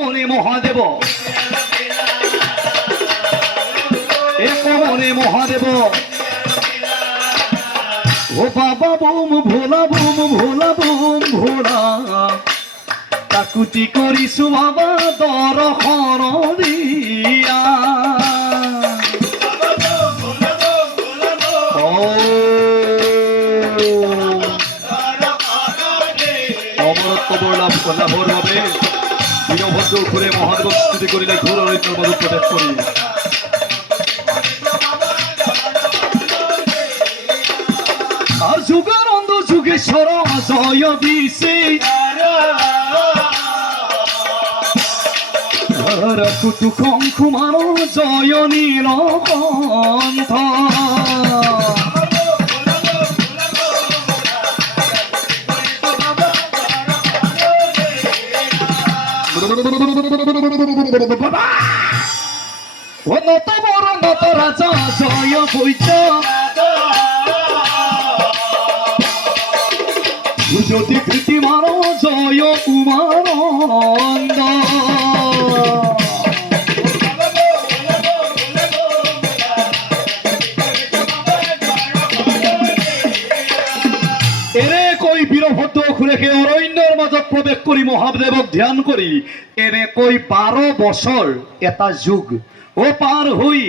মনে মহাদেব এক মনে মহাদেব ও বাবা বুম ভোলা বুম ভোলা বুম ভোলা কাকুতি কৰিছো বাবা দৰ্শন দিয়া অমরত্ব লাভ লাভৰ বাবে বীৰভদ্ৰ ঘূৰে মহাদেৱক স্তুতি কৰিলে ঘোৰ অৰণ্যৰ মাজত প্ৰৱেশ কৰি আর যুগানন্দ যুগেশ্বর জয় দিছে কুতু খংখুমার জয় নীলকণ্ঠ নত বড় নত রাজা জয় বৈদ্য যদি কৃতি মানো জয় উমানন্দ এনে কৈ বীৰভদ্ৰ ঘূৰেকে অৰণ্যৰ মাজত প্ৰৱেশ কৰি মহাদেৱক ধ্যান কৰি এনে কৈ 12 বছৰ এটা যুগ ও পাৰ হৈ